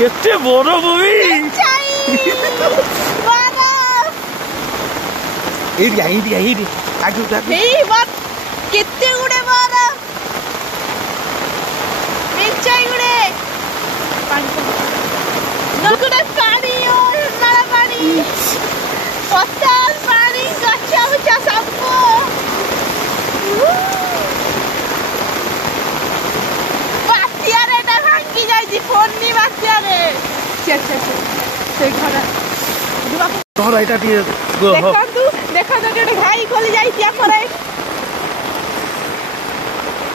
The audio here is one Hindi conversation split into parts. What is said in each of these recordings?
केते बड़ बुई एडी आगु केते गुडे बड़ मिंचाई गुडे नगुडे पानी और नाला पानी पताल पानी गच्छा उच्चा सबको बातिया रे ना भांगी जाई फोन नी बातिया रे से घर तोर एटा देखंतु जे घाई खोली जाई त्या परे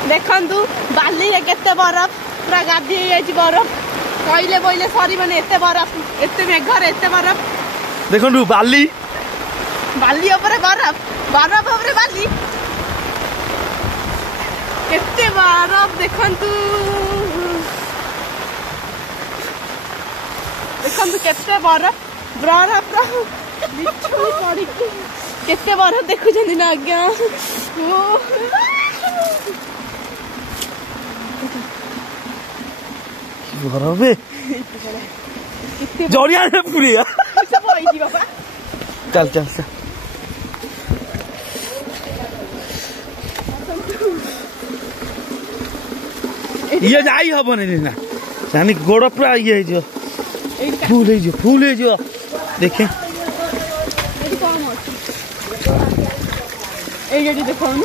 देखंतु बाली रे केते बरफ पूरा गाधी जाई बरफ कइले बइले सरी माने एते बरफ एते मेघर एते बरफ देखंतु बाली ऊपर बरफ ऊपर बाली केते बरफ देखंतु केते बरफ बिछुई पड़ी केते बरफ देखु जंदी ना आज्ञा बरफ जड़िया से पूरी सब होई जी बाबा चल ये जाई हबने ना यानी गोड़ पूरा ये जो फूल है जो देखे ए जेडी देखो न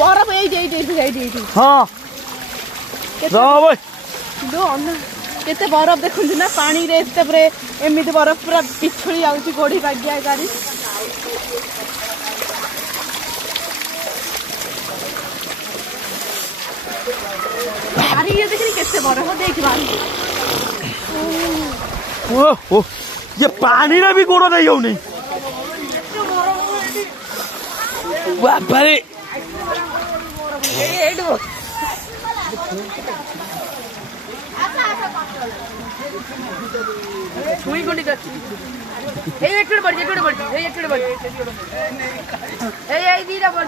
बरफ ए हां राव दो न केते बरफ देखुन ना पानी रे एते परे एमिति बरफ पूरा पिछुली आउची गोड़ी बागिया गाड़ी अरे ये देखनी केते बरफ देख बानी ओ ये पानी ना भी गोड़ नहीं हो नहीं बाबा रे छुई गोली कर ए एक बढ़ ए दीरा बढ़